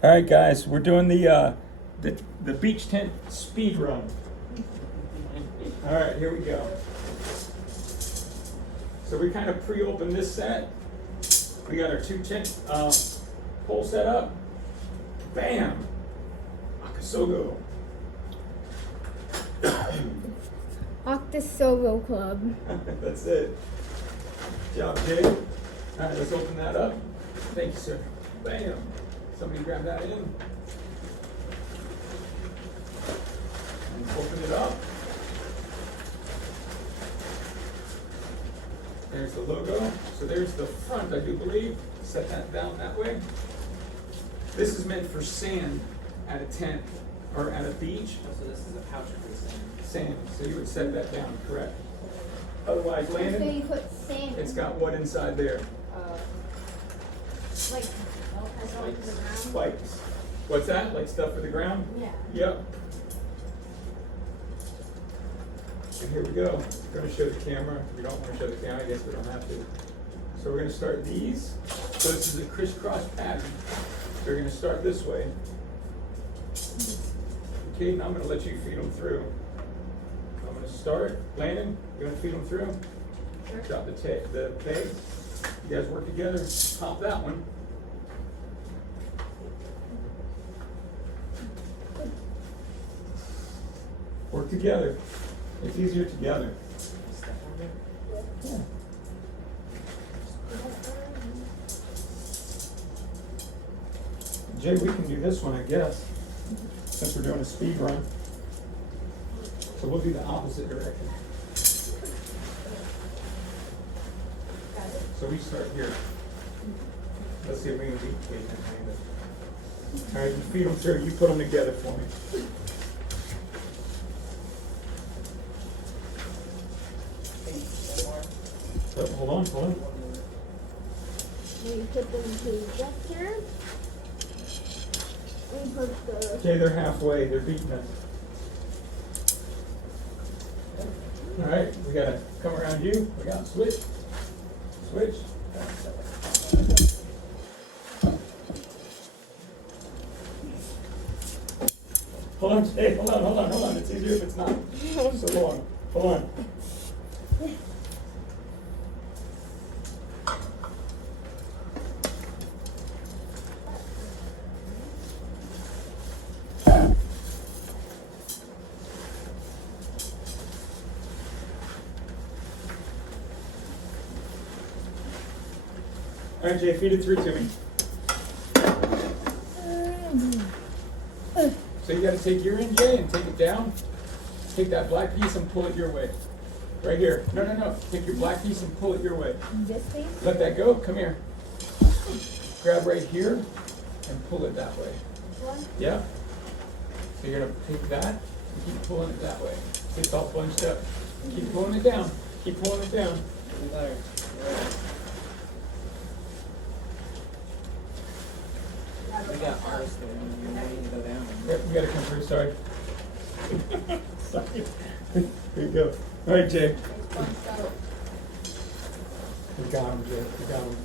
All right, guys, we're doing the beach tent speed run. All right, here we go. So we kind of pre-opened this set. We got our two tent pole set up. Bam! Akasogo. Octasogo Club. That's it. Good job, Jay. All right, let's open that up. Thank you, sir. Bam! Somebody grab that in. And open it up. There's the logo. So there's the front, I do believe. Set that down that way. This is meant for sand at a tent or at a beach. So this is a pouch for the sand. Sand. So you would set that down, correct? Otherwise, So Landon, you put sand. it's got what inside there? Like, as well as the ground. Spikes. What's that? Like stuff for the ground? Yeah. Yep. And here we go. We're going to show the camera. We don't want to show the camera. I guess we don't have to. So we're going to start these. So this is a crisscross pattern. So we're going to start this way. Okay, now I'm going to let you feed them through. I'm going to start. Landon, you going to feed them through? Sure. Drop the peg. You guys work together. Pop that one. Work together. It's easier together. Step on it. Yeah. Jay, we can do this one, I guess, since we're doing a speed run. So we'll do the opposite direction. So we start here. Let's see if we can beat it. All right, you feed them through. You put them together for me. So, hold on. We put them together. We put the. Okay, they're halfway. They're beating us. All right, we gotta come around you. We got switch. Switch. Hold on, Jay. Hold on. It's easier if it's not so long. Hold on. All right, Jay, feed it through to me. So you gotta take your end, Jay, and take it down. Take that black piece and pull it your way. Right here. No. Take your black piece and pull it your way. This thing? Let that go. Come here. Grab right here and pull it that way. One? Yeah. So you're gonna take that and keep pulling it that way. See, it's all bunched up. Keep pulling it down. Keep pulling it down. Better. We got ours there. You're ready to go down. Yep, you gotta come through. Sorry. Sorry. Here you go. All right, Jay. We got him, Jay. We got him.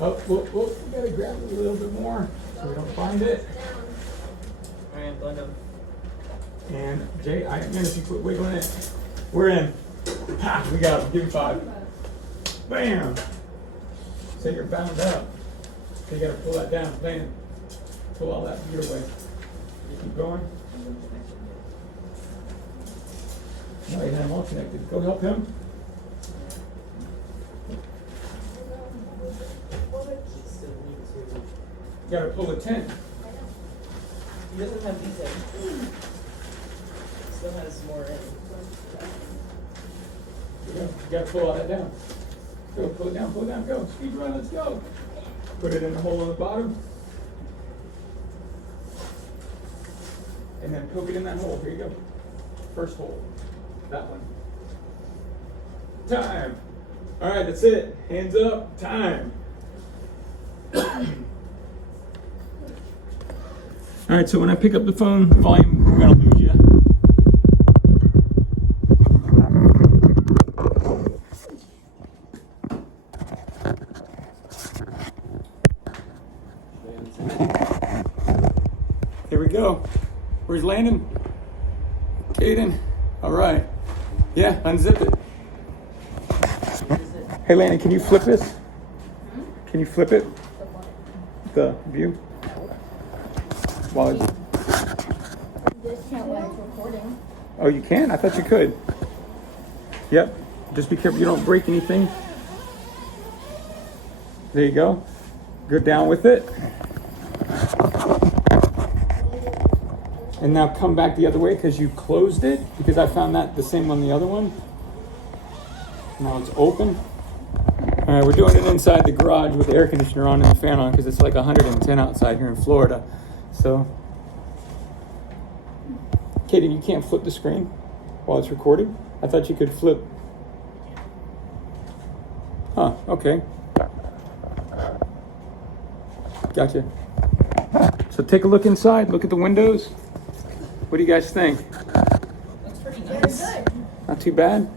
Oh, we gotta grab it a little bit more so we don't find it. Alright, blend them. And Jay, if you quit wiggling it, we're in. Ha! We got him. Give me 5. Bam! So you're bound up. So you gotta pull that down. Bam. Pull all that your way. Keep going. No, you had them all connected. Go help him. You gotta pull a tent. He doesn't have these in. Still has more in. You gotta pull all that down. Go, pull it down, go. Speed run, let's go. Put it in the hole on the bottom. And then poke it in that hole. Here you go. First hole. That one. Time. All right, that's it. Hands up. Time. All right, so when I pick up the phone volume, we're gonna lose you. Here we go. Where's Landon? Caden. All right. Yeah, unzip it. Hey, Landon, can you flip this? Can you flip it? The view? While it's... This can't when it's recording. Oh, you can? I thought you could. Yep. Just be careful you don't break anything. There you go. Go down with it. And now come back the other way because you closed it. Because I found that the same on the other one. Now it's open. All right, we're doing it inside the garage with the air conditioner on and the fan on because it's like 110 outside here in Florida. So, Katie, you can't flip the screen while it's recording? I thought you could flip. Huh, okay. Gotcha. So take a look inside, look at the windows. What do you guys think? Looks pretty Very nice. good. Not too bad.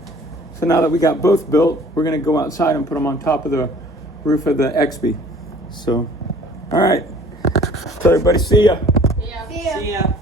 So now that we got both built, we're gonna go outside and put them on top of the roof of the XB. So, all right. Tell everybody, see ya. See ya. See ya.